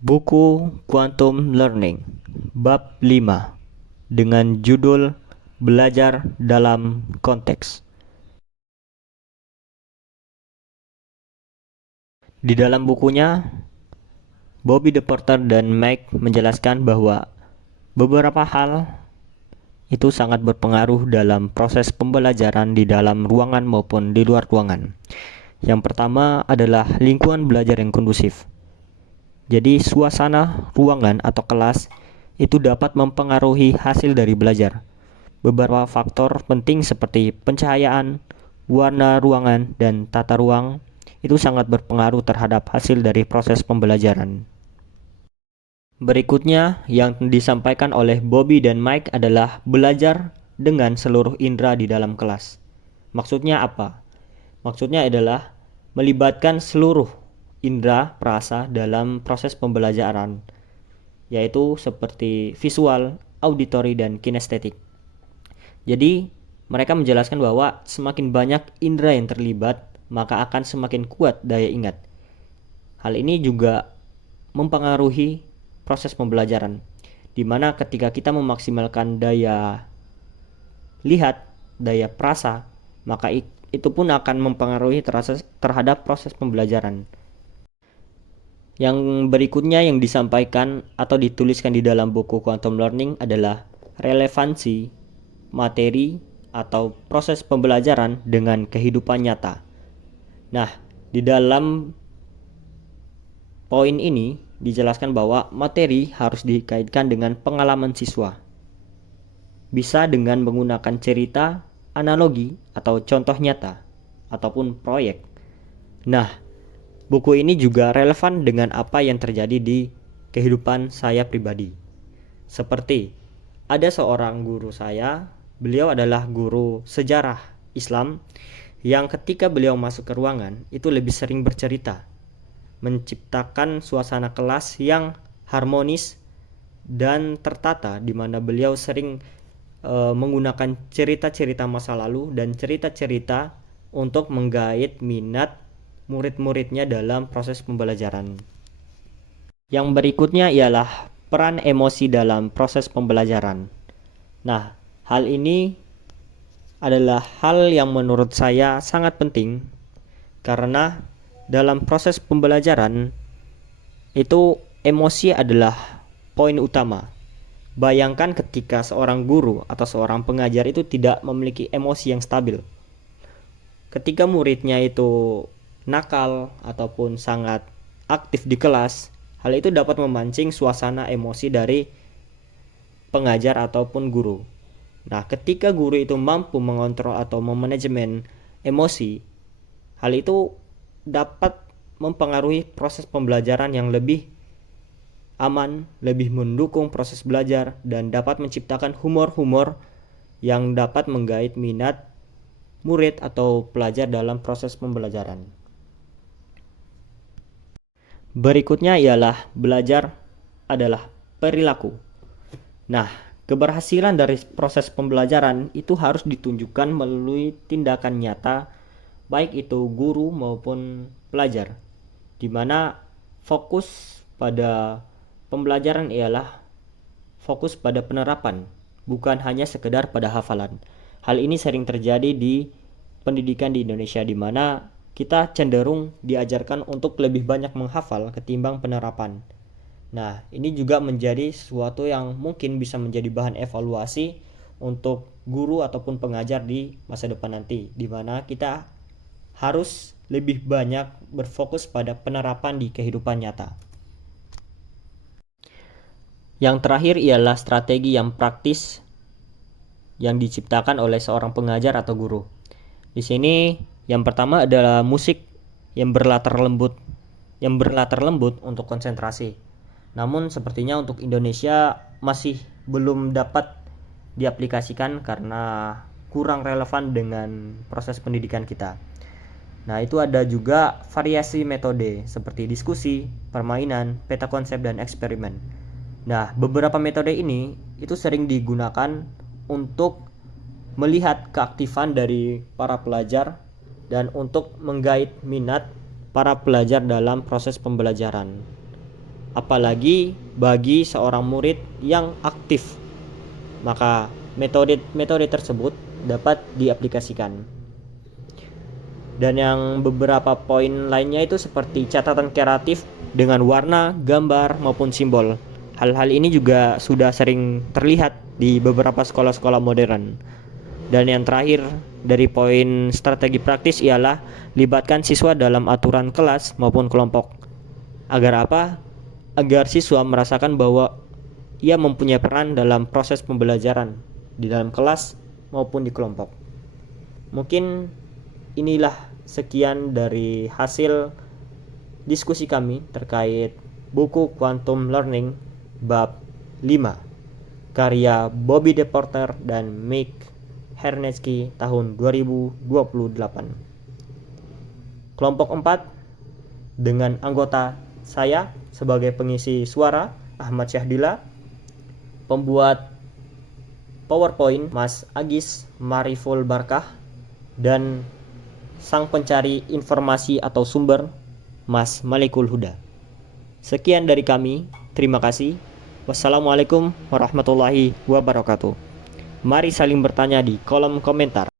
Buku Quantum Learning Bab 5 dengan judul Belajar dalam Konteks. Di dalam bukunya, Bobby DePorter dan Mike menjelaskan bahwa beberapa hal itu sangat berpengaruh dalam proses pembelajaran di dalam ruangan maupun di luar ruangan. Yang pertama adalah lingkungan belajar yang kondusif. Jadi suasana ruangan atau kelas itu dapat mempengaruhi hasil dari belajar. Beberapa faktor penting seperti pencahayaan, warna ruangan, dan tata ruang itu sangat berpengaruh terhadap hasil dari proses pembelajaran. Berikutnya yang disampaikan oleh Bobby dan Mike adalah belajar dengan seluruh indera di dalam kelas. Maksudnya apa? Maksudnya adalah melibatkan seluruh indera perasa dalam proses pembelajaran, yaitu seperti visual, auditori, dan kinestetik. Jadi, mereka menjelaskan bahwa semakin banyak indera yang terlibat, maka akan semakin kuat daya ingat. Hal ini juga mempengaruhi proses pembelajaran, di mana ketika kita memaksimalkan daya lihat, daya perasa, maka itu pun akan mempengaruhi terhadap proses pembelajaran. Yang berikutnya yang disampaikan atau dituliskan di dalam buku Quantum Learning adalah relevansi materi atau proses pembelajaran dengan kehidupan nyata. Nah, di dalam poin ini dijelaskan bahwa materi harus dikaitkan dengan pengalaman siswa. Bisa dengan menggunakan cerita, analogi, atau contoh nyata, ataupun proyek. Nah, buku ini juga relevan dengan apa yang terjadi di kehidupan saya pribadi. Seperti ada seorang guru saya, beliau adalah guru sejarah Islam yang ketika beliau masuk ke ruangan itu lebih sering bercerita, menciptakan suasana kelas yang harmonis dan tertata di mana beliau sering menggunakan cerita-cerita masa lalu dan cerita-cerita untuk menggait minat murid-muridnya dalam proses pembelajaran. Yang berikutnya ialah peran emosi dalam proses pembelajaran. Nah, hal ini adalah hal yang menurut saya sangat penting karena dalam proses pembelajaran itu emosi adalah poin utama. Bayangkan ketika seorang guru atau seorang pengajar itu tidak memiliki emosi yang stabil. Ketika muridnya itu nakal ataupun sangat aktif di kelas, hal itu dapat memancing suasana emosi dari pengajar ataupun guru. Nah, ketika guru itu mampu mengontrol atau memanajemen emosi, hal itu dapat mempengaruhi proses pembelajaran yang lebih aman, lebih mendukung proses belajar, dan dapat menciptakan humor-humor yang dapat menggait minat murid atau pelajar dalam proses pembelajaran. Berikutnya ialah belajar adalah perilaku. Nah, keberhasilan dari proses pembelajaran itu harus ditunjukkan melalui tindakan nyata, baik itu guru maupun pelajar, di mana fokus pada pembelajaran ialah fokus pada penerapan, bukan hanya sekedar pada hafalan. Hal ini sering terjadi di pendidikan di Indonesia, di mana kita cenderung diajarkan untuk lebih banyak menghafal ketimbang penerapan. Nah, ini juga menjadi sesuatu yang mungkin bisa menjadi bahan evaluasi untuk guru ataupun pengajar di masa depan nanti, di mana kita harus lebih banyak berfokus pada penerapan di kehidupan nyata. Yang terakhir ialah strategi yang praktis yang diciptakan oleh seorang pengajar atau guru. Di sini yang pertama adalah musik yang berlatar lembut untuk konsentrasi. Namun sepertinya untuk Indonesia masih belum dapat diaplikasikan karena kurang relevan dengan proses pendidikan kita. Nah, itu ada juga variasi metode seperti diskusi, permainan, peta konsep, dan eksperimen. Nah, beberapa metode ini itu sering digunakan untuk melihat keaktifan dari para pelajar dan untuk menggait minat para pelajar dalam proses pembelajaran. apalagi bagi seorang murid yang aktif. Maka metode tersebut dapat diaplikasikan. Dan yang beberapa poin lainnya itu seperti catatan kreatif dengan warna, gambar, maupun simbol. Hal-hal ini juga sudah sering terlihat di beberapa sekolah-sekolah modern. Dan yang terakhir dari poin strategi praktis ialah libatkan siswa dalam aturan kelas maupun kelompok. Agar apa? Agar siswa merasakan bahwa ia mempunyai peran dalam proses pembelajaran di dalam kelas maupun di kelompok. Mungkin inilah sekian dari hasil diskusi kami terkait buku Quantum Learning bab 5 karya Bobby DePorter dan Mike Hernetsky tahun 2028. Kelompok 4 dengan anggota saya sebagai pengisi suara Ahmad Syahdila, pembuat PowerPoint Mas Agis Mariful Barkah, dan sang pencari informasi atau sumber Mas Malikul Huda. Sekian dari kami, terima kasih. Wassalamualaikum warahmatullahi wabarakatuh. Mari saling bertanya di kolom komentar.